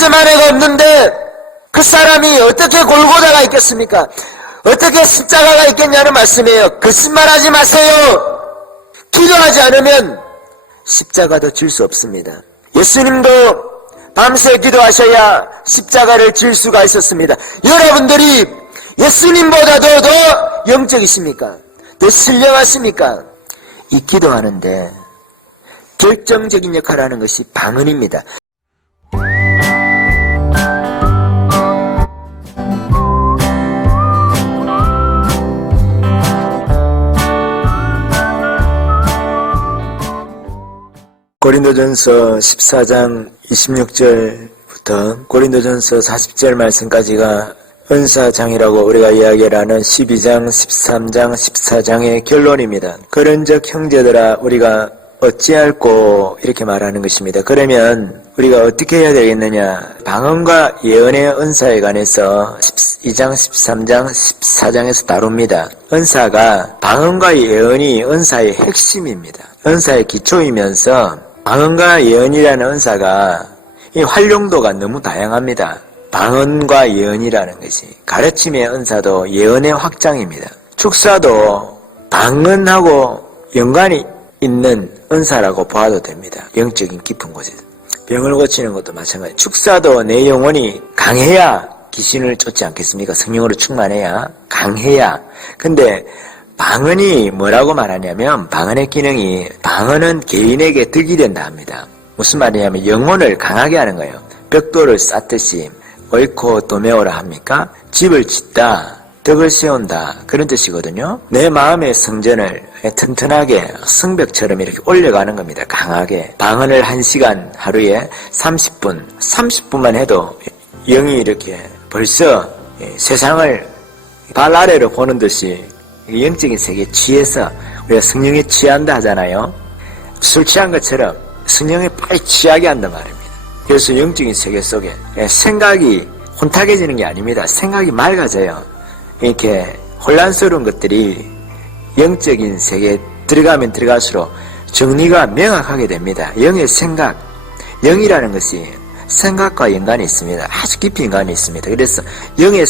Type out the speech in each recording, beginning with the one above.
말씀 안에가 없는데 그 사람이 어떻게 골고다가 있겠습니까? 어떻게 십자가가 있겠냐는 말씀이에요. 거짓말하지 마세요. 기도하지 않으면 십자가도 질 수 없습니다. 예수님도 밤새 기도하셔야 십자가를 질 수가 있었습니다. 여러분들이 예수님보다도 더 영적이십니까? 더 신령하십니까? 이 기도하는데 결정적인 역할을 하는 것이 방언입니다. 고린도전서 14장 26절부터 고린도전서 40절 말씀까지가 은사장이라고 우리가 이야기를 하는 12장, 13장, 14장의 결론입니다. 그런즉 형제들아 우리가 어찌할꼬 이렇게 말하는 것입니다. 그러면 우리가 어떻게 해야 되겠느냐? 방언과 예언의 은사에 관해서 12장, 13장, 14장에서 다룹니다. 은사가 방언과 예언이 은사의 핵심입니다. 은사의 기초이면서 방언과 예언이라는 은사가 이 활용도가 너무 다양합니다. 방언과 예언이라는 것이 가르침의 은사도 예언의 확장입니다. 축사도 방언하고 연관이 있는 은사라고 봐도 됩니다. 영적인 깊은 곳에서. 병을 고치는 것도 마찬가지. 축사도 내 영혼이 강해야 귀신을 쫓지 않겠습니까? 성령으로 충만해야 강해야. 근데 방언이 뭐라고 말하냐면 방언의 기능이 방언은 개인에게 득이 된다 합니다. 무슨 말이냐면 영혼을 강하게 하는 거예요. 벽돌을 쌓듯이 오이코 도메오라 합니까? 집을 짓다, 덕을 세운다 그런 뜻이거든요. 내 마음의 성전을 튼튼하게 성벽처럼 이렇게 올려가는 겁니다. 강하게. 방언을 1시간 하루에 30분만 해도 영이 이렇게 벌써 세상을 발 아래로 보는 듯이 영적인 세계에 취해서 우리가 성령에 취한다 하잖아요. 술 취한 것처럼 성령에 빨리 취하게 한단 말입니다. 그래서 영적인 세계 속에 생각이 혼탁해지는 게 아닙니다. 생각이 맑아져요. 이렇게 혼란스러운 것들이 영적인 세계에 들어가면 들어갈수록 정리가 명확하게 됩니다. 영의 생각, 영이라는 것이 생각과 연관이 있습니다. 아주 깊이 연관이 있습니다. 그래서 영의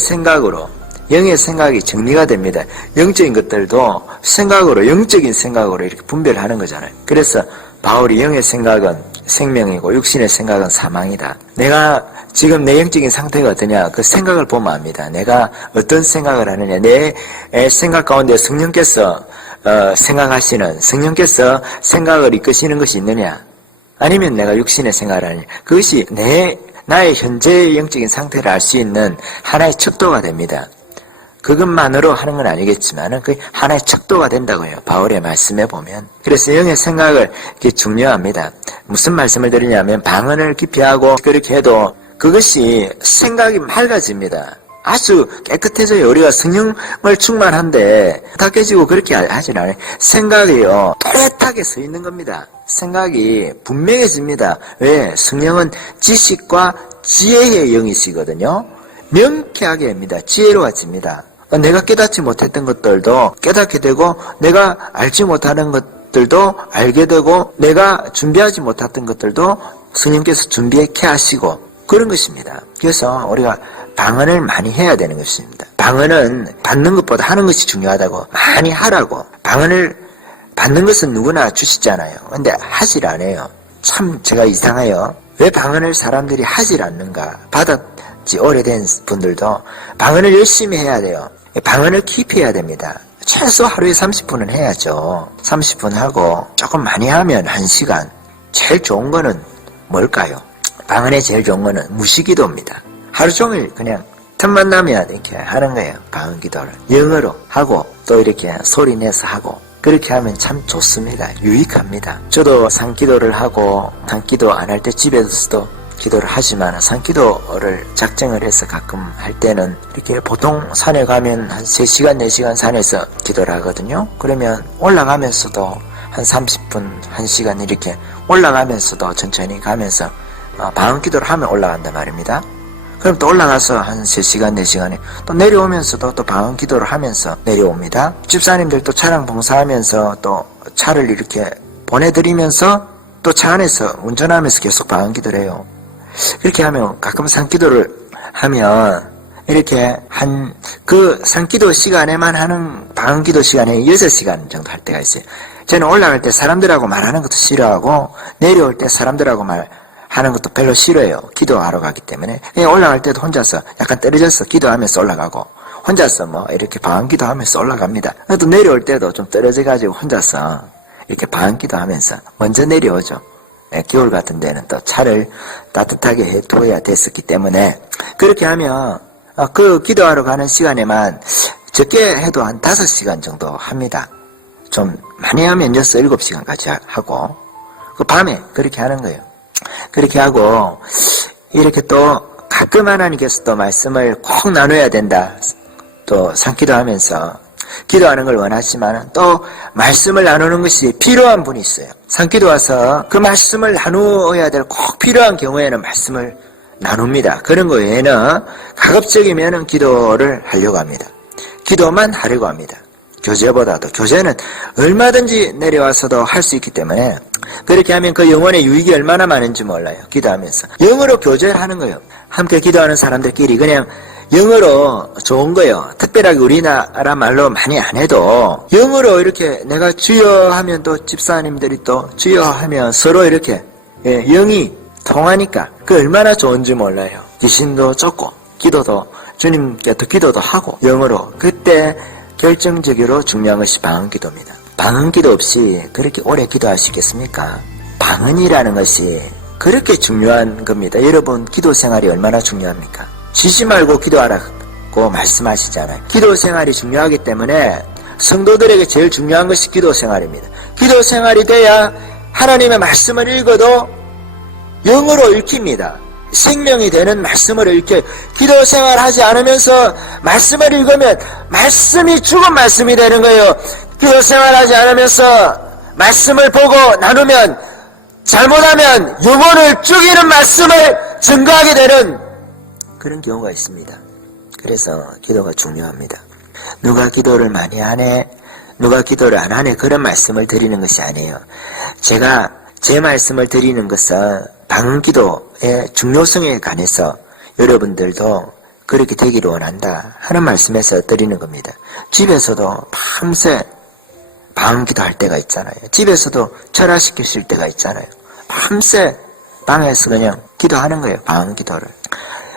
생각이 정리가 됩니다. 영적인 것들도 생각으로, 영적인 생각으로 이렇게 분별하는 거잖아요. 그래서 바울이 영의 생각은 생명이고 육신의 생각은 사망이다. 내가 지금 내 영적인 상태가 어떠냐? 그 생각을 보면 압니다. 내가 어떤 생각을 하느냐? 내 생각 가운데 성령께서 성령께서 생각을 이끄시는 것이 있느냐? 아니면 내가 육신의 생각을 하느냐? 그것이 나의 현재의 영적인 상태를 알 수 있는 하나의 척도가 됩니다. 그것만으로 하는 건 아니겠지만 그 하나의 척도가 된다고요. 바울의 말씀에 보면. 그래서 영의 생각을 이렇게 중요합니다. 무슨 말씀을 드리냐면 방언을 깊이 하고 그렇게 해도 그것이 생각이 맑아집니다. 아주 깨끗해져요. 우리가 성령을 충만한데 탁해지고 그렇게 하진 않아요. 생각이요 또렷하게 서 있는 겁니다. 생각이 분명해집니다. 왜? 성령은 지식과 지혜의 영이시거든요. 명쾌하게 합니다. 지혜로워집니다. 내가 깨닫지 못했던 것들도 깨닫게 되고 내가 알지 못하는 것들도 알게 되고 내가 준비하지 못했던 것들도 성령께서 준비케 하시고 그런 것입니다. 그래서 우리가 방언을 많이 해야 되는 것입니다. 방언은 받는 것보다 하는 것이 중요하다고 많이 하라고. 방언을 받는 것은 누구나 주시잖아요. 근데 하질 않아요. 참 제가 이상해요. 왜 방언을 사람들이 하질 않는가. 받았지 오래된 분들도 방언을 열심히 해야 돼요. 방언을 깊이 해야 됩니다. 최소 하루에 30분은 해야죠. 30분 하고 조금 많이 하면 1시간. 제일 좋은 거는 뭘까요? 방언에 제일 좋은 거는 무시기도입니다. 하루 종일 그냥 틈만 나면 이렇게 하는 거예요. 방언 기도를. 영어로 하고 또 이렇게 소리 내서 하고 그렇게 하면 참 좋습니다. 유익합니다. 저도 산기도를 하고 산기도 안 할 때 집에서도 기도를 하지만 산기도를 작정을 해서 가끔 할 때는 이렇게 보통 산에 가면 한 3시간, 4시간 산에서 기도를 하거든요. 그러면 올라가면서도 한 30분, 1시간 이렇게 올라가면서도 천천히 가면서 방언 기도를 하면 올라간단 말입니다. 그럼 또 올라가서 한 3시간, 4시간에 또 내려오면서도 또 방언 기도를 하면서 내려옵니다. 집사님들도 차량 봉사하면서 또 차를 이렇게 보내드리면서 또 차 안에서 운전하면서 계속 방언 기도를 해요. 그렇게 하면 가끔 산기도를 하면 이렇게 그 산기도 시간에만 하는 방언기도 시간에 6시간 정도 할 때가 있어요. 저는 올라갈 때 사람들하고 말하는 것도 싫어하고 내려올 때 사람들하고 말하는 것도 별로 싫어요. 기도하러 가기 때문에. 그냥 올라갈 때도 혼자서 약간 떨어져서 기도하면서 올라가고 혼자서 뭐 이렇게 방언기도 하면서 올라갑니다. 또 내려올 때도 좀 떨어져가지고 혼자서 이렇게 방언기도 하면서 먼저 내려오죠. 겨울 같은 데는 또 차를 따뜻하게 둬야 됐었기 때문에 그렇게 하면 그 기도하러 가는 시간에만 적게 해도 한 5시간 정도 합니다. 좀 많이 하면 6, 7시간까지 하고 그 밤에 그렇게 하는 거예요. 그렇게 하고 이렇게 또 가끔 하나님께서 또 말씀을 꼭 나눠야 된다. 또 산기도 하면서 기도하는 걸 원하지만 또 말씀을 나누는 것이 필요한 분이 있어요. 산기도 와서 그 말씀을 나누어야 될 꼭 필요한 경우에는 말씀을 나눕니다. 그런 거 외에는 가급적이면 기도를 하려고 합니다. 기도만 하려고 합니다. 교제보다도 교제는 얼마든지 내려와서도 할 수 있기 때문에 그렇게 하면 그 영혼의 유익이 얼마나 많은지 몰라요. 기도하면서 영어로 교제를 하는 거예요. 함께 기도하는 사람들끼리 그냥 영어로 좋은 거예요. 특별하게 우리나라 말로 많이 안 해도 영어로 이렇게 내가 주여 하면 또 집사님들이 또 주여 하면 서로 이렇게 영이 통하니까 그 얼마나 좋은지 몰라요. 귀신도 쫓고 기도도 주님께 또 기도도 하고 영어로 그때 결정적으로 중요한 것이 방언기도입니다. 방언기도 없이 그렇게 오래 기도할 수 있겠습니까? 방언이라는 것이 그렇게 중요한 겁니다. 여러분 기도 생활이 얼마나 중요합니까? 쉬지 말고 기도하라고 말씀하시잖아요. 기도 생활이 중요하기 때문에 성도들에게 제일 중요한 것이 기도 생활입니다. 기도 생활이 돼야 하나님의 말씀을 읽어도 영으로 읽힙니다. 생명이 되는 말씀을 읽게 기도 생활하지 않으면서 말씀을 읽으면 말씀이 죽은 말씀이 되는 거예요. 기도 생활하지 않으면서 말씀을 보고 나누면 잘못하면 영혼을 죽이는 말씀을 증거하게 되는 그런 경우가 있습니다. 그래서 기도가 중요합니다. 누가 기도를 많이 하네, 누가 기도를 안 하네 그런 말씀을 드리는 것이 아니에요. 제가 제 말씀을 드리는 것은 방언기도의 중요성에 관해서 여러분들도 그렇게 되기를 원한다 하는 말씀에서 드리는 겁니다. 집에서도 밤새 방언기도 할 때가 있잖아요. 집에서도 철화시키실 때가 있잖아요. 밤새 방에서 그냥 기도하는 거예요. 방언기도를.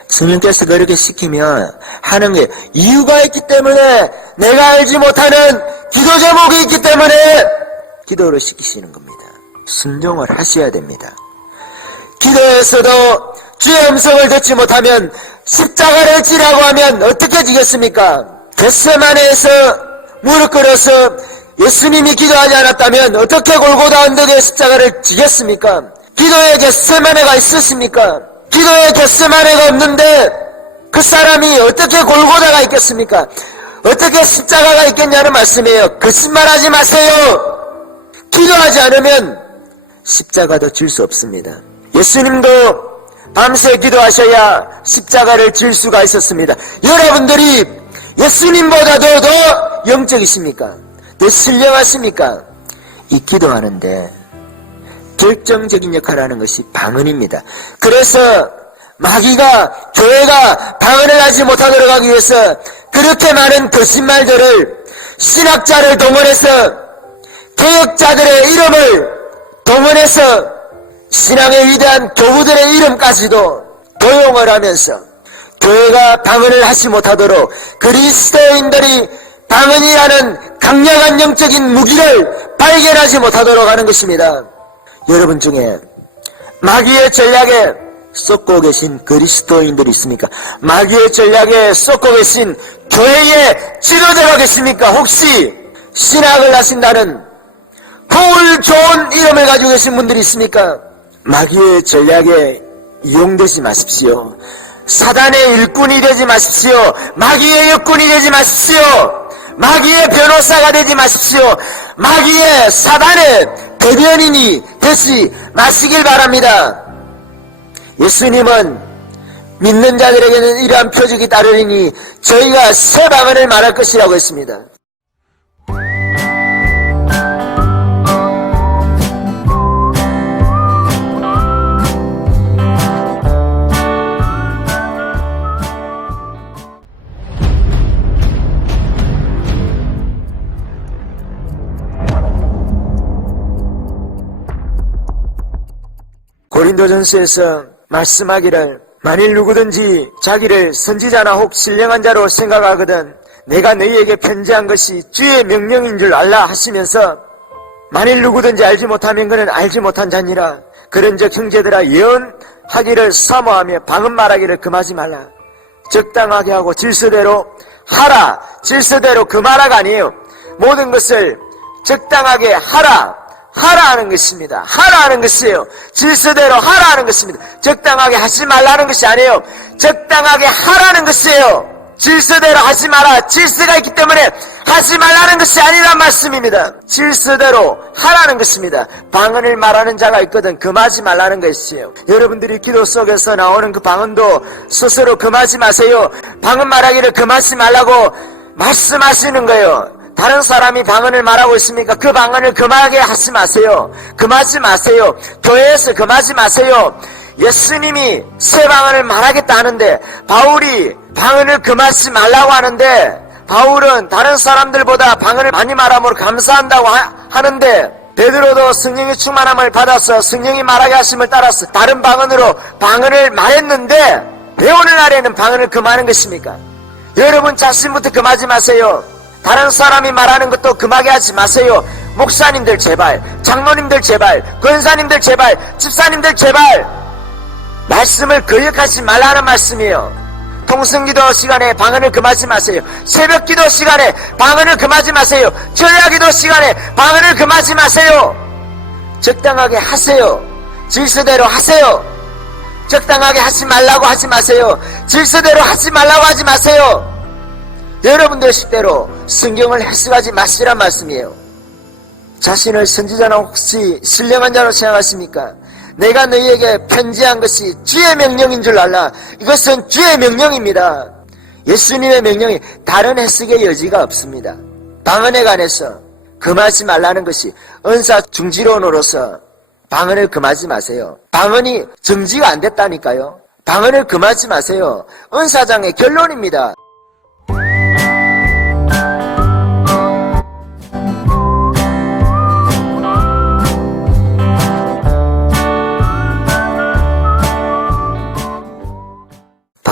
성령께서 그렇게 시키면 하는 게 이유가 있기 때문에 내가 알지 못하는 기도 제목이 있기 때문에 기도를 시키시는 겁니다. 순종을 하셔야 됩니다. 기도에서도 주의 음성을 듣지 못하면 십자가를 지라고 하면 어떻게 지겠습니까? 겟세마네에서 무릎 꿇어서 예수님이 기도하지 않았다면 어떻게 골고다 언덕에 십자가를 지겠습니까? 기도에 겟세마네가 있었습니까? 기도에 겟세마네가 없는데 그 사람이 어떻게 골고다가 있겠습니까? 어떻게 십자가가 있겠냐는 말씀이에요. 거짓말하지 마세요. 기도하지 않으면 십자가도 질 수 없습니다. 예수님도 밤새 기도하셔야 십자가를 질 수가 있었습니다. 여러분들이 예수님보다도 더 영적이십니까? 더 신령하십니까? 이 기도하는데 결정적인 역할을 하는 것이 방언입니다. 그래서 마귀가 교회가 방언을 하지 못하도록 하기 위해서 그렇게 많은 거짓말들을 신학자를 동원해서 개혁자들의 이름을 동원해서 신앙의 위대한 교부들의 이름까지도 도용을 하면서 교회가 방언을 하지 못하도록 그리스도인들이 방언이라는 강력한 영적인 무기를 발견하지 못하도록 하는 것입니다. 여러분 중에 마귀의 전략에 쏟고 계신 그리스도인들이 있습니까? 마귀의 전략에 쏟고 계신 교회의 지도자가 계십니까? 혹시 신학을 하신다는 홀 좋은 이름을 가지고 계신 분들이 있습니까? 마귀의 전략에 이용되지 마십시오. 사단의 일꾼이 되지 마십시오. 마귀의 역군이 되지 마십시오. 마귀의 변호사가 되지 마십시오. 마귀의 사단의 대변인이 되지 마시길 바랍니다. 예수님은 믿는 자들에게는 이러한 표적이 따르리니 저희가 새 방언을 말할 것이라고 했습니다. 고린도전서에서 말씀하기를 만일 누구든지 자기를 선지자나 혹 신령한 자로 생각하거든 내가 너희에게 편지한 것이 주의 명령인 줄 알라 하시면서 만일 누구든지 알지 못하면 그는 알지 못한 자니라. 그런즉 형제들아 예언하기를 사모하며 방언 말하기를 금하지 말라. 적당하게 하고 질서대로 하라. 질서대로 금하라가 아니에요. 모든 것을 적당하게 하라. 하라는 것입니다. 하라는 것이에요. 질서대로 하라는 것입니다. 적당하게 하지 말라는 것이 아니에요. 적당하게 하라는 것이에요. 질서대로 하지 마라. 질서가 있기 때문에 하지 말라는 것이 아니란 말씀입니다. 질서대로 하라는 것입니다. 방언을 말하는 자가 있거든 금하지 말라는 것이에요. 여러분들이 기도 속에서 나오는 그 방언도 스스로 금하지 마세요. 방언 말하기를 금하지 말라고 말씀하시는 거예요. 다른 사람이 방언을 말하고 있으니까 그 방언을 금하게 하지 마세요. 금하지 마세요. 교회에서 금하지 마세요. 예수님이 새 방언을 말하겠다 하는데 바울이 방언을 금하지 말라고 하는데 바울은 다른 사람들보다 방언을 많이 말함으로 감사한다고 하는데 베드로도 성령의 충만함을 받아서 성령이 말하게 하심을 따라서 다른 방언으로 방언을 말했는데 왜 오늘날에는 방언을 금하는 것입니까? 여러분 자신부터 금하지 마세요. 다른 사람이 말하는 것도 금하게 하지 마세요. 목사님들 제발, 장로님들 제발, 권사님들 제발, 집사님들 제발 말씀을 거역하지 말라는 말씀이에요. 통성기도 시간에 방언을 금하지 마세요. 새벽기도 시간에 방언을 금하지 마세요. 전야기도 시간에 방언을 금하지 마세요. 적당하게 하세요. 질서대로 하세요. 적당하게 하지 말라고 하지 마세요. 질서대로 하지 말라고 하지 마세요. 여러분들 식대로 성경을 해석하지 마시란 말씀이에요. 자신을 선지자나 혹시 신령한 자로 생각하십니까? 내가 너희에게 편지한 것이 주의 명령인 줄 알라. 이것은 주의 명령입니다. 예수님의 명령이 다른 해석의 여지가 없습니다. 방언에 관해서 금하지 말라는 것이 은사 중지론으로서 방언을 금하지 마세요. 방언이 정지가 안 됐다니까요. 방언을 금하지 마세요. 은사장의 결론입니다.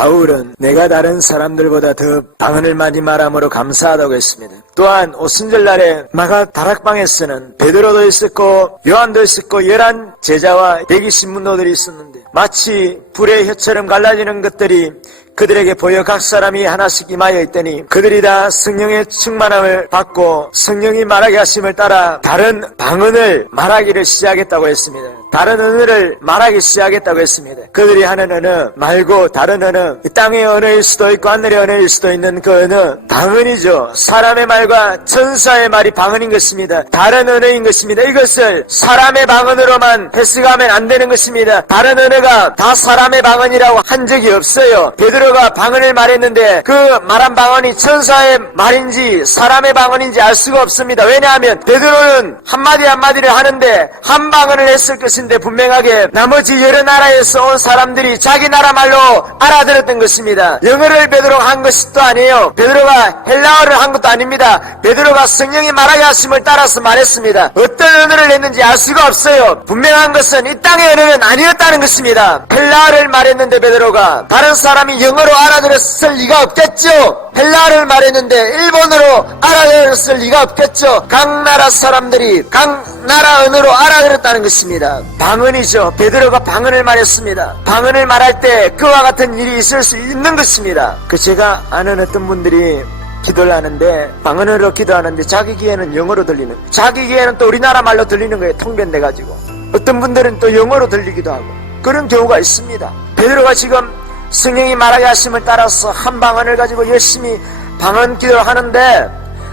바울은 내가 다른 사람들보다 더 방언을 많이 말함으로 감사하다고 했습니다. 또한 오순절날에 마가 다락방에서는 베드로도 있었고 요한도 있었고 11 제자와 120문도들이 있었는데 마치 불의 혀처럼 갈라지는 것들이 그들에게 보여 각 사람이 하나씩 임하여 있더니 그들이 다 성령의 충만함을 받고 성령이 말하게 하심을 따라 다른 방언을 말하기를 시작했다고 했습니다. 다른 언어를 말하기 시작했다고 했습니다. 그들이 하는 언어 말고 다른 언어, 이 땅의 언어일 수도 있고 하늘의 언어일 수도 있는 그 언어, 방언이죠. 사람의 말과 천사의 말이 방언인 것입니다. 다른 언어인 것입니다. 이것을 사람의 방언으로만 해석하면 안 되는 것입니다. 다른 언어가 다 사람의 방언이라고 한 적이 없어요. 베드로가 방언을 말했는데 그 말한 방언이 천사의 말인지 사람의 방언인지 알 수가 없습니다. 왜냐하면 베드로는 한마디 한마디를 하는데 한 방언을 했을 것입니다. 분명하게 나머지 여러 나라에서 온 사람들이 자기 나라 말로 알아들었던 것입니다. 영어를 베드로가 한 것이 또 아니에요. 베드로가 헬라어를 한 것도 아닙니다. 베드로가 성령이 말하게 하심을 따라서 말했습니다. 어떤 언어를 했는지 알 수가 없어요. 분명한 것은 이 땅의 언어는 아니었다는 것입니다. 헬라어를 말했는데 베드로가 다른 사람이 영어로 알아들었을 리가 없겠죠. 헬라어를 말했는데 일본어로 알아들었을 리가 없겠죠. 각 나라 사람들이 각 나라 언어로 알아들었다는 것입니다. 방언이죠. 베드로가 방언을 말했습니다. 방언을 말할 때 그와 같은 일이 있을 수 있는 것입니다. 제가 아는 어떤 분들이 기도를 하는데 방언으로 기도하는데 자기 귀에는 영어로 들리는, 자기 귀에는 또 우리나라 말로 들리는 거예요. 통변돼가지고 어떤 분들은 또 영어로 들리기도 하고 그런 경우가 있습니다. 베드로가 지금 성령이 말하게 하심을 따라서 한 방언을 가지고 열심히 방언 기도를 하는데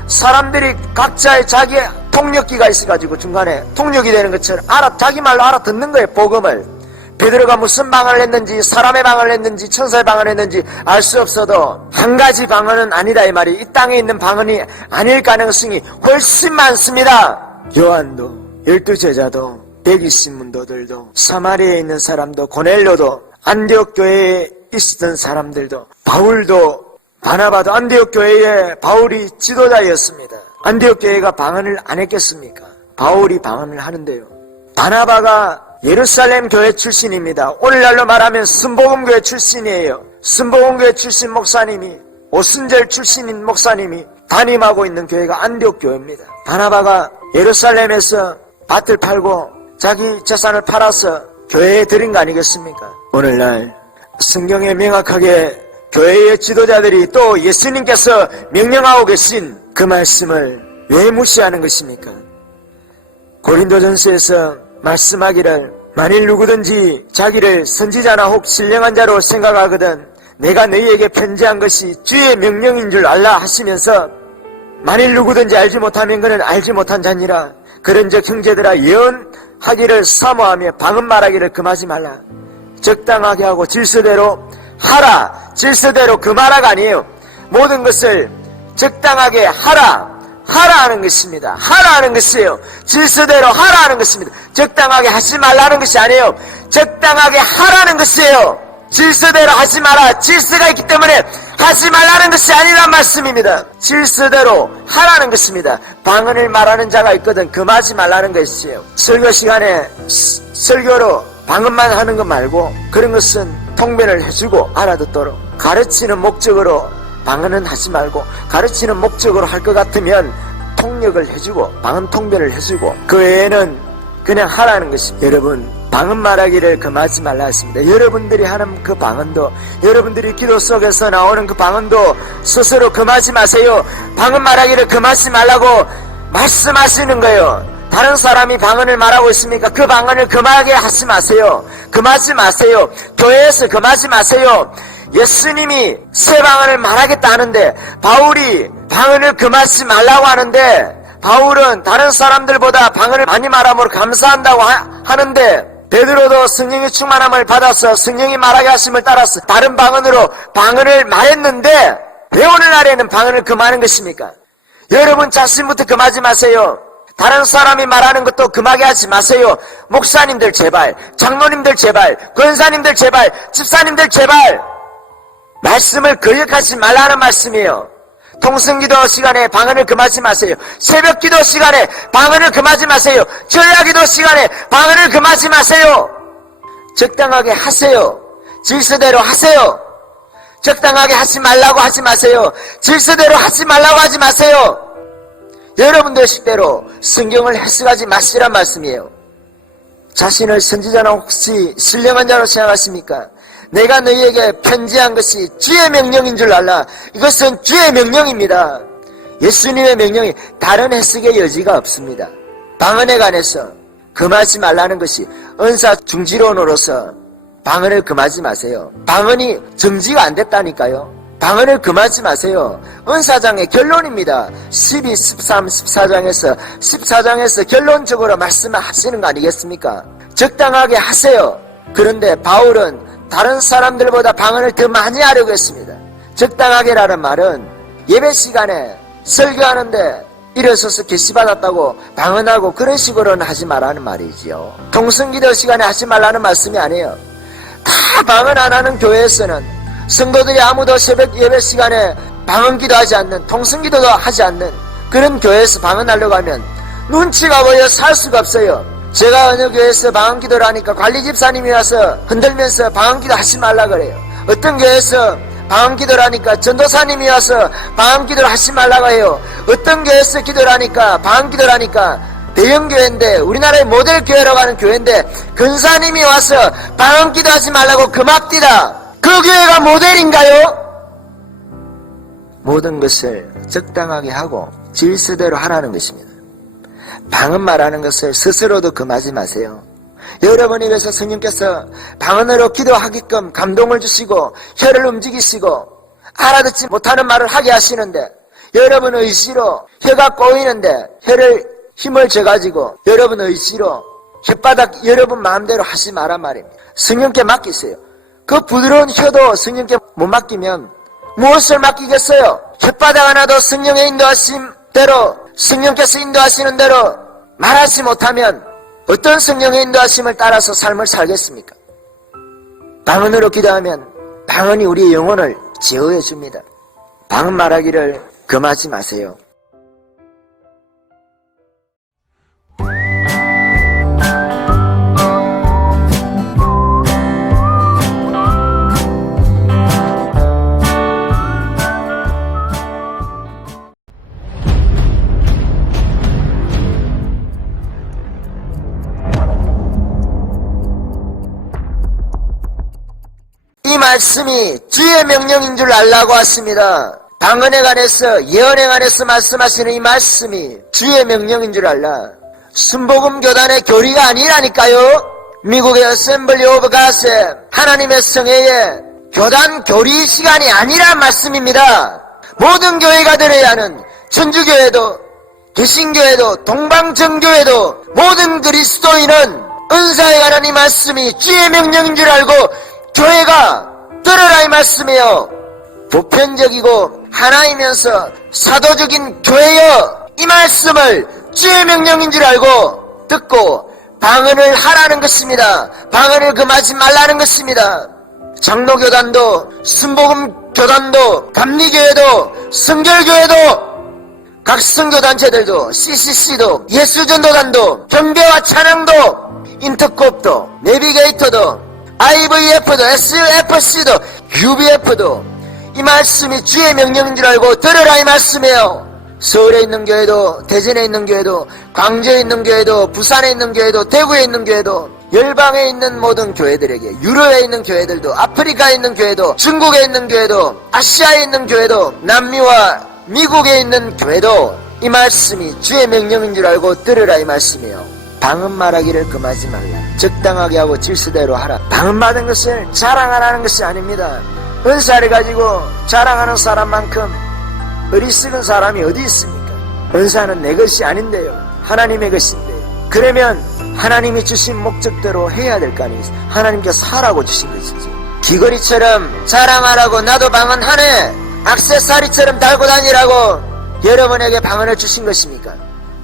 사람들이 각자의 자기의 통역기가 있어가지고 중간에 통역이 되는 것처럼 자기 말로 알아듣는 거예요. 복음을. 베드로가 무슨 방언을 했는지 사람의 방언을 했는지 천사의 방언을 했는지 알 수 없어도 한 가지 방언은 아니다 이 말이, 이 땅에 있는 방언이 아닐 가능성이 훨씬 많습니다. 요한도 12제자도 120문도들도 사마리아에 있는 사람도 고넬료도 안디옥 교회에 있었던 사람들도 바울도 바나바도 안디옥 교회에 바울이 지도자였습니다. 안디옥 교회가 방언을 안 했겠습니까? 바울이 방언을 하는데요. 바나바가 예루살렘 교회 출신입니다. 오늘날로 말하면 순복음교회 출신이에요. 순복음교회 출신 목사님이, 오순절 출신인 목사님이 담임하고 있는 교회가 안디옥 교회입니다. 바나바가 예루살렘에서 밭을 팔고 자기 재산을 팔아서 교회에 드린 거 아니겠습니까? 오늘날 성경에 명확하게 교회의 지도자들이 또 예수님께서 명령하고 계신 그 말씀을 왜 무시하는 것입니까? 고린도전서에서 말씀하기를 만일 누구든지 자기를 선지자나 혹 신령한 자로 생각하거든 내가 너희에게 편지한 것이 주의 명령인 줄 알라 하시면서 만일 누구든지 알지 못하면 그는 알지 못한 자니라. 그런즉 형제들아 예언하기를 사모하며 방언 말하기를 금하지 말라. 적당하게 하고 질서대로 하라. 질서대로 금하라가 아니에요. 모든 것을 적당하게 하라. 하라는 것입니다. 하라는 것이에요. 질서대로 하라는 것입니다. 적당하게 하지 말라는 것이 아니에요. 적당하게 하라는 것이에요. 질서대로 하지 마라. 질서가 있기 때문에 하지 말라는 것이 아니란 말씀입니다. 질서대로 하라는 것입니다. 방언을 말하는 자가 있거든 금하지 말라는 것이에요. 설교 시간에 설교로 방언만 하는 것 말고 그런 것은 통변을 해주고 알아듣도록 가르치는 목적으로 방언은 하지 말고 가르치는 목적으로 할 것 같으면 통역을 해주고 방언 통변을 해주고 그 외에는 그냥 하라는 것입니다. 여러분 방언 말하기를 금하지 말라 했습니다. 여러분들이 하는 그 방언도 여러분들이 기도 속에서 나오는 그 방언도 스스로 금하지 마세요. 방언 말하기를 금하지 말라고 말씀하시는 거예요. 다른 사람이 방언을 말하고 있으니까 그 방언을 금하게 하지 마세요. 금하지 마세요. 교회에서 금하지 마세요. 예수님이 새 방언을 말하겠다 하는데 바울이 방언을 금하지 말라고 하는데 바울은 다른 사람들보다 방언을 많이 말함으로 감사한다고 하는데 베드로도 성령의 충만함을 받아서 성령이 말하게 하심을 따라서 다른 방언으로 방언을 말했는데 왜 오늘날에는 방언을 금하는 것입니까? 여러분 자신부터 금하지 마세요. 다른 사람이 말하는 것도 금하게 하지 마세요. 목사님들 제발, 장로님들 제발, 권사님들 제발, 집사님들 제발 말씀을 거역하지 말라는 말씀이에요. 통성기도 시간에 방언을 금하지 마세요. 새벽기도 시간에 방언을 금하지 마세요. 전야기도 시간에 방언을 금하지 마세요. 적당하게 하세요. 질서대로 하세요. 적당하게 하지 말라고 하지 마세요. 질서대로 하지 말라고 하지 마세요. 여러분들 식대로 성경을 해석하지 마시란 말씀이에요. 자신을 선지자나 혹시 신령한 자로 생각하십니까? 내가 너희에게 편지한 것이 주의 명령인 줄 알라. 이것은 주의 명령입니다. 예수님의 명령이 다른 해석의 여지가 없습니다. 방언에 관해서 금하지 말라는 것이 은사 중지론으로서 방언을 금하지 마세요. 방언이 정지가 안 됐다니까요. 방언을 금하지 마세요. 은사장의 결론입니다. 12, 13, 14장에서 결론적으로 말씀하시는 거 아니겠습니까? 적당하게 하세요. 그런데 바울은 다른 사람들보다 방언을 더 많이 하려고 했습니다. 적당하게라는 말은 예배 시간에 설교하는데 일어서서 계시받았다고 방언하고 그런 식으로는 하지 말라는 말이지요. 통성기도 시간에 하지 말라는 말씀이 아니에요. 다 방언 안 하는 교회에서는 성도들이 아무도 새벽 예배 시간에 방언기도 하지 않는, 통성기도도 하지 않는 그런 교회에서 방언하려고 하면 눈치가 보여 살 수가 없어요. 제가 어느 교회에서 방언기도를 하니까 관리집사님이 와서 흔들면서 방언기도 하지 말라 그래요. 어떤 교회에서 방언기도를 하니까 전도사님이 와서 방언기도를 하지 말라고 해요. 어떤 교회에서 기도를 하니까 방언기도를 하니까 대형교회인데 우리나라의 모델교회라고 하는 교회인데 근사님이 와서 방언기도 하지 말라고 금합디다. 그 교회가 모델인가요? 모든 것을 적당하게 하고 질서대로 하라는 것입니다. 방언 말하는 것을 스스로도 금하지 마세요. 여러분이 그래서 성령께서 방언으로 기도하게끔 감동을 주시고 혀를 움직이시고 알아듣지 못하는 말을 하게 하시는데 여러분 의지로 혀가 꼬이는데 혀를 힘을 줘가지고 여러분 의지로 혓바닥 여러분 마음대로 하지 마란 말입니다. 성령께 맡기세요. 그 부드러운 혀도 성령께 못 맡기면 무엇을 맡기겠어요? 혓바닥 하나도 성령의 인도하심대로 성령께서 인도하시는 대로 말하지 못하면 어떤 성령의 인도하심을 따라서 삶을 살겠습니까? 방언으로 기도하면 방언이 우리의 영혼을 제어해 줍니다. 방언 말하기를 금하지 마세요. 말씀이 주의 명령인 줄 알라고 왔습니다. 방언에 관해서 예언에 관해서 말씀하시는 이 말씀이 주의 명령인 줄 알라. 순복음 교단의 교리가 아니라니까요. 미국의 어셈블리 오브 가세 하나님의 성회의 교단 교리 시간이 아니란 말씀입니다. 모든 교회가 들어야 하는 천주교회도 개신교회도 동방정교회도 모든 그리스도인은 은사에 관한 이 말씀이 주의 명령인 줄 알고 교회가 들으라 이 말씀이에요. 보편적이고 하나이면서 사도적인 교회여 이 말씀을 주의 명령인 줄 알고 듣고 방언을 하라는 것입니다. 방언을 금하지 말라는 것입니다. 장로교단도 순복음 교단도 감리교회도 성결교회도 각 선교단체들도 CCC도 예수전도단도 경배와 찬양도 인터콥도 내비게이터도 IVF도 SFC도 UBF도 이 말씀이 주의 명령인 줄 알고 들으라 이 말씀이에요. 서울에 있는 교회도 대전에 있는 교회도 광주에 있는 교회도 부산에 있는 교회도 대구에 있는 교회도 열방에 있는 모든 교회들에게 유럽에 있는 교회들도 아프리카에 있는 교회도 중국에 있는 교회도 아시아에 있는 교회도 남미와 미국에 있는 교회도 이 말씀이 주의 명령인 줄 알고 들으라 이 말씀이에요. 방언 말하기를 금하지 말라. 적당하게 하고 질서대로 하라. 방언 받은 것을 자랑하라는 것이 아닙니다. 은사를 가지고 자랑하는 사람만큼 어리석은 사람이 어디 있습니까? 은사는 내 것이 아닌데요. 하나님의 것인데요. 그러면 하나님이 주신 목적대로 해야 될 거 아니겠어요? 하나님께 사라고 주신 것이지. 귀걸이처럼 자랑하라고 나도 방언하네, 액세서리처럼 달고 다니라고 여러분에게 방언을 주신 것입니까?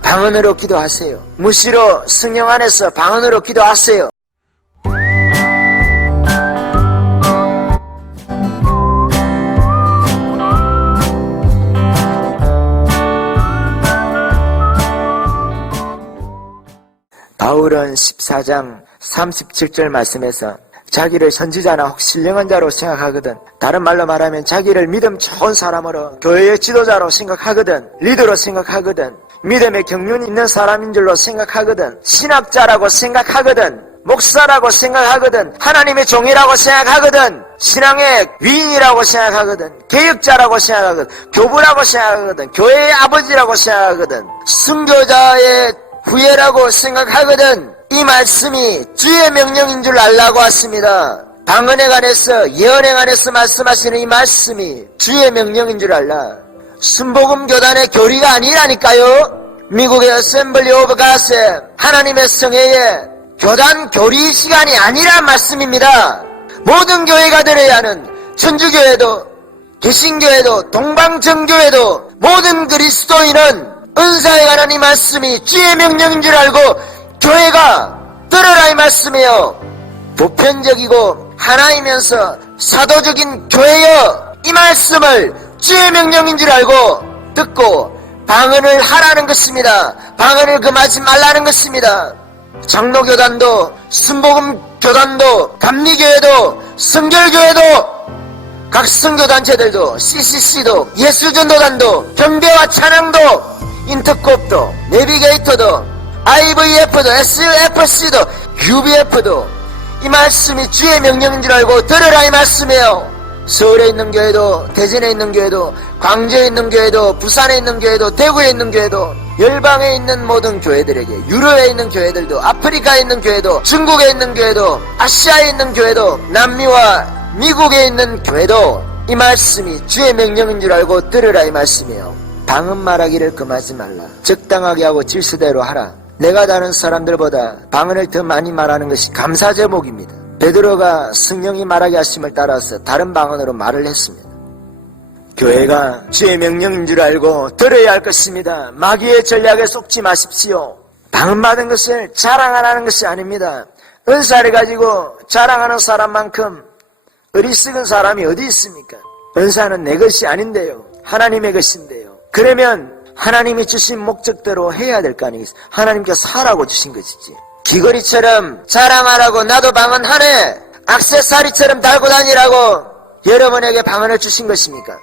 방언으로 기도하세요. 무시로 성령 안에서 방언으로 기도하세요. 바울은 14장 37절 말씀에서 자기를 선지자나 혹 신령한 자로 생각하거든, 다른 말로 말하면 자기를 믿음 좋은 사람으로 교회의 지도자로 생각하거든, 리더로 생각하거든, 믿음의 경륜이 있는 사람인 줄로 생각하거든, 신학자라고 생각하거든, 목사라고 생각하거든, 하나님의 종이라고 생각하거든, 신앙의 위인이라고 생각하거든, 개혁자라고 생각하거든, 교부라고 생각하거든, 교회의 아버지라고 생각하거든, 순교자의 후예라고 생각하거든. 이 말씀이 주의 명령인 줄 알라고 왔습니다. 방언에 관해서 예언에 관해서 말씀하시는 이 말씀이 주의 명령인 줄 알라. 순복음 교단의 교리가 아니라니까요. 미국의 어셈블리 오브 가세 하나님의 성회의 교단 교리 시간이 아니란 말씀입니다. 모든 교회가 들어야 하는 천주교회도 개신교회도 동방정교회도 모든 그리스도인은 은사에 관한 이 말씀이 주의 명령인 줄 알고 교회가 들으라 이 말씀이에요. 보편적이고 하나이면서 사도적인 교회여 이 말씀을 주의 명령인 줄 알고 듣고 방언을 하라는 것입니다. 방언을 금하지 말라는 것입니다. 장로교단도 순복음 교단도 감리교회도 성결교회도 각 선교단체들도 CCC도 예수전도단도 경배와 찬양도 인터콥도 내비게이터도 IVF도 SFC도 UBF도 이 말씀이 주의 명령인 줄 알고 들으라 이 말씀이에요. 서울에 있는 교회도 대전에 있는 교회도 광주에 있는 교회도 부산에 있는 교회도 대구에 있는 교회도 열방에 있는 모든 교회들에게 유럽에 있는 교회들도 아프리카에 있는 교회도 중국에 있는 교회도 아시아에 있는 교회도 남미와 미국에 있는 교회도 이 말씀이 주의 명령인 줄 알고 들으라 이 말씀이에요. 방언 말하기를 금하지 말라. 적당하게 하고 질서대로 하라. 내가 다른 사람들보다 방언을 더 많이 말하는 것이 감사 제목입니다. 베드로가 성령이 말하게 하심을 따라서 다른 방언으로 말을 했습니다. 교회가 주의 명령인 줄 알고 들어야 할 것입니다. 마귀의 전략에 속지 마십시오. 방언 받은 것을 자랑하라는 것이 아닙니다. 은사를 가지고 자랑하는 사람만큼 어리석은 사람이 어디 있습니까? 은사는 내 것이 아닌데요. 하나님의 것인데요. 그러면 하나님이 주신 목적대로 해야 될 거 아니겠어요? 하나님께 사라고 주신 것이지. 귀걸이처럼 자랑하라고 나도 방언하네, 액세서리처럼 달고 다니라고 여러분에게 방언을 주신 것입니까?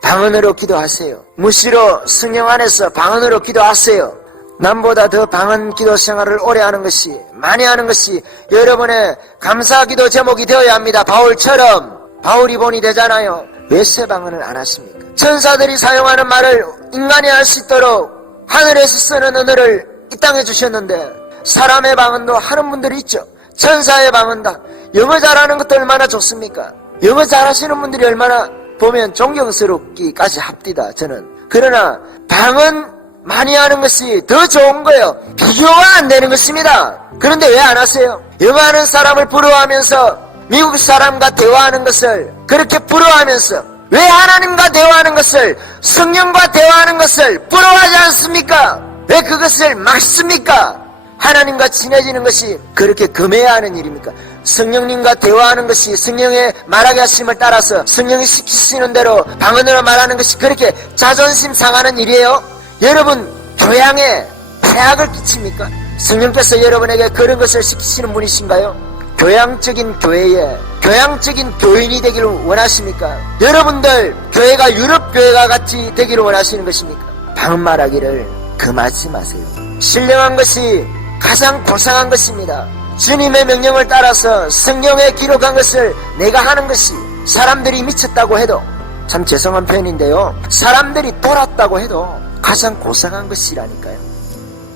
방언으로 기도하세요. 무시로 성령 안에서 방언으로 기도하세요. 남보다 더 방언 기도 생활을 오래 하는 것이, 많이 하는 것이 여러분의 감사 기도 제목이 되어야 합니다. 바울처럼 바울이 본이 되잖아요. 왜 새 방언을 안 하십니까? 천사들이 사용하는 말을 인간이 할 수 있도록 하늘에서 쓰는 언어를 이 땅에 주셨는데 사람의 방언도 하는 분들이 있죠. 천사의 방언다. 영어 잘하는 것도 얼마나 좋습니까? 영어 잘하시는 분들이 얼마나 보면 존경스럽기까지 합디다 저는. 그러나 방언 많이 하는 것이 더 좋은 거예요. 비교가 안 되는 것입니다. 그런데 왜 안 하세요? 영어 하는 사람을 부러워하면서 미국 사람과 대화하는 것을 그렇게 부러워하면서 왜 하나님과 대화하는 것을, 성령과 대화하는 것을 부러워하지 않습니까? 왜 그것을 막습니까? 하나님과 친해지는 것이 그렇게 금해야 하는 일입니까? 성령님과 대화하는 것이 성령의 말하게 하심을 따라서 성령이 시키시는 대로 방언으로 말하는 것이 그렇게 자존심 상하는 일이에요? 여러분 교양에 폐악을 끼칩니까? 성령께서 여러분에게 그런 것을 시키시는 분이신가요? 교양적인 교회에 교양적인 교인이 되기를 원하십니까? 여러분들 교회가 유럽 교회가 같이 되기를 원하시는 것입니까? 방언 말하기를 금하지 마세요. 신령한 것이 가장 고상한 것입니다. 주님의 명령을 따라서 성령에 기록한 것을 내가 하는 것이 사람들이 미쳤다고 해도, 참 죄송한 표현인데요, 사람들이 돌았다고 해도 가장 고상한 것이라니까요.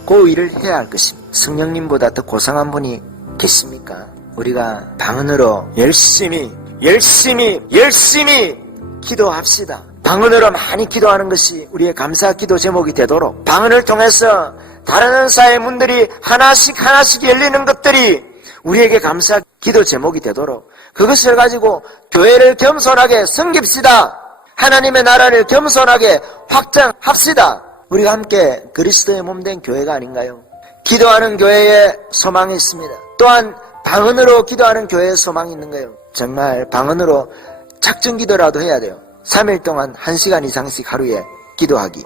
그 일을 해야 할 것입니다. 성령님보다 더 고상한 분이 계십니까? 우리가 방언으로 열심히 기도합시다. 방언으로 많이 기도하는 것이 우리의 감사 기도 제목이 되도록, 방언을 통해서 다른 은사의 문들이 하나씩 열리는 것들이 우리에게 감사 기도 제목이 되도록, 그것을 가지고 교회를 겸손하게 섬깁시다. 하나님의 나라를 겸손하게 확장합시다. 우리가 함께 그리스도의 몸된 교회가 아닌가요? 기도하는 교회에 소망이 있습니다. 또한 방언으로 기도하는 교회에 소망이 있는 거예요. 정말 방언으로 작정 기도라도 해야 돼요. 3일 동안 1시간 이상씩 하루에 기도하기,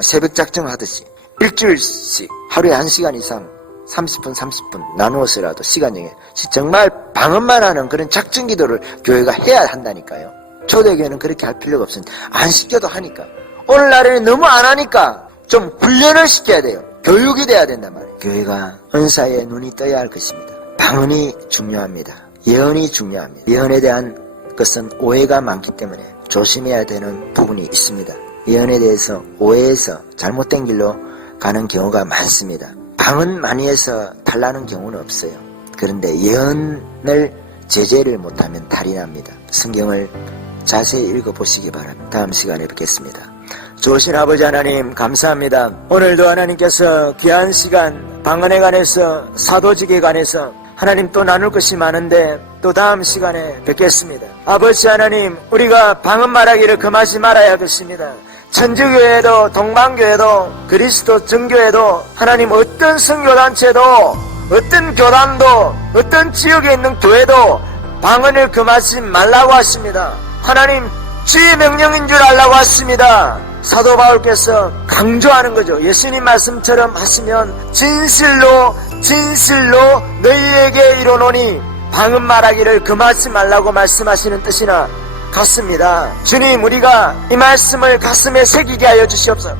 새벽 작정하듯이 일주일씩 하루에 1시간 이상 30분 나누어서라도 시간 정해 정말 방언만 하는 그런 작정 기도를 교회가 해야 한다니까요. 초대교회는 그렇게 할 필요가 없습니다. 안 시켜도 하니까. 오늘날에는 너무 안 하니까 좀 훈련을 시켜야 돼요. 교육이 돼야 된단 말이에요. 교회가 은사에 눈이 떠야 할 것입니다. 방언이 중요합니다. 예언이 중요합니다. 예언에 대한 것은 오해가 많기 때문에 조심해야 되는 부분이 있습니다. 예언에 대해서 오해해서 잘못된 길로 가는 경우가 많습니다. 방언 많이 해서 탈나는 경우는 없어요. 그런데 예언을 제재를 못하면 탈이 납니다. 성경을 자세히 읽어보시기 바랍니다. 다음 시간에 뵙겠습니다. 좋으신 아버지 하나님 감사합니다. 오늘도 하나님께서 귀한 시간 방언에 관해서, 사도직에 관해서 하나님 또 나눌 것이 많은데 또 다음 시간에 뵙겠습니다. 아버지 하나님, 우리가 방언 말하기를 금하지 말아야 하겠습니다. 천주교회도 동방교회도 그리스도 정교회도 하나님 어떤 선교단체도 어떤 교단도 어떤 지역에 있는 교회도 방언을 금하지 말라고 하십니다. 하나님 주의 명령인 줄 알라고 하십니다. 사도 바울께서 강조하는 거죠. 예수님 말씀처럼 하시면 진실로 너희에게 이르노니 방언 말하기를 금하지 말라고 말씀하시는 뜻이나 같습니다. 주님, 우리가 이 말씀을 가슴에 새기게 하여 주시옵소서.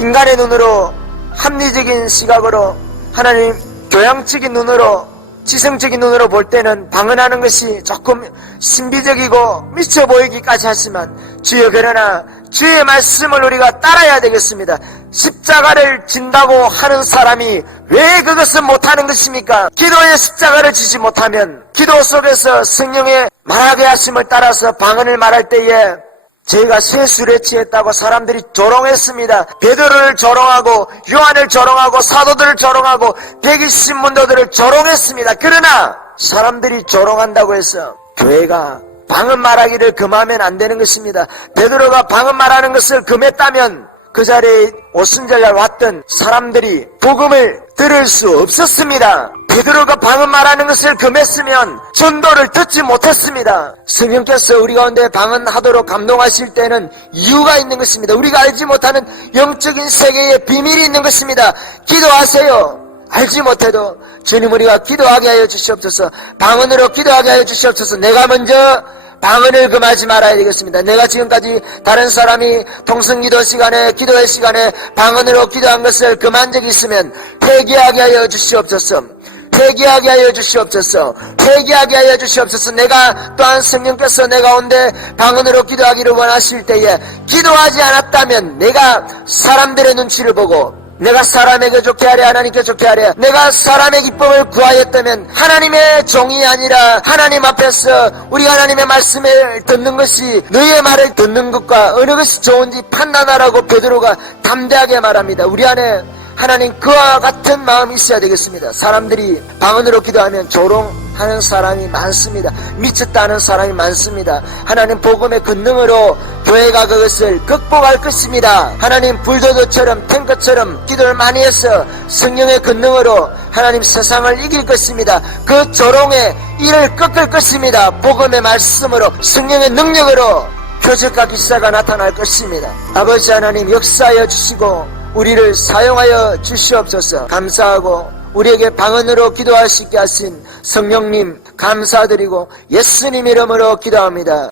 인간의 눈으로, 합리적인 시각으로, 하나님 교양적인 눈으로, 지성적인 눈으로 볼 때는 방언하는 것이 조금 신비적이고 미쳐 보이기까지 하지만 주여, 그러나 주의 말씀을 우리가 따라야 되겠습니다. 십자가를 진다고 하는 사람이 왜 그것은 못하는 것입니까? 기도의 십자가를 지지 못하면, 기도 속에서 성령의 말하게 하심을 따라서 방언을 말할 때에 저희가 세술에 취했다고 사람들이 조롱했습니다. 베드로를 조롱하고 요한을 조롱하고 사도들을 조롱하고 백이신문도들을 조롱했습니다. 그러나 사람들이 조롱한다고 해서 교회가 방언 말하기를 금하면 안 되는 것입니다. 베드로가 방언 말하는 것을 금했다면 그 자리에 오순절날 왔던 사람들이 복음을 들을 수 없었습니다. 베드로가 방언 말하는 것을 금했으면 전도를 듣지 못했습니다. 성령께서 우리 가운데 방언하도록 감동하실 때는 이유가 있는 것입니다. 우리가 알지 못하는 영적인 세계의 비밀이 있는 것입니다. 기도하세요. 알지 못해도 주님, 우리가 기도하게 하여 주시옵소서. 방언으로 기도하게 하여 주시옵소서. 내가 먼저 방언을 금하지 말아야 되겠습니다. 내가 지금까지 다른 사람이 통성기도 시간에, 기도의 시간에 방언으로 기도한 것을 금한 적이 있으면 회개하게 하여 주시옵소서. 회개하게 하여 주시옵소서. 회개하게 하여 주시옵소서. 내가 또한 성령께서 내 가운데 방언으로 기도하기를 원하실 때에 기도하지 않았다면 내가 사람들의 눈치를 보고 내가 사람에게 좋게 하래 하나님께 좋게 하래 내가 사람의 기쁨을 구하였다면 하나님의 종이 아니라 하나님 앞에서 우리 하나님의 말씀을 듣는 것이 너희의 말을 듣는 것과 어느 것이 좋은지 판단하라고 베드로가 담대하게 말합니다. 우리 안에 하나님 그와 같은 마음이 있어야 되겠습니다. 사람들이 방언으로 기도하면 조롱하는 사람이 많습니다. 미쳤다는 사람이 많습니다. 하나님 복음의 권능으로 교회가 그것을 극복할 것입니다. 하나님 불도저처럼 탱크처럼 기도를 많이 해서 성령의 권능으로 하나님 세상을 이길 것입니다. 그 조롱의 이를 꺾을 것입니다. 복음의 말씀으로 성령의 능력으로 표적과 기사가 나타날 것입니다. 아버지 하나님 역사하여 주시고 우리를 사용하여 주시옵소서. 감사하고 우리에게 방언으로 기도할 수 있게 하신 성령님 감사드리고 예수님 이름으로 기도합니다.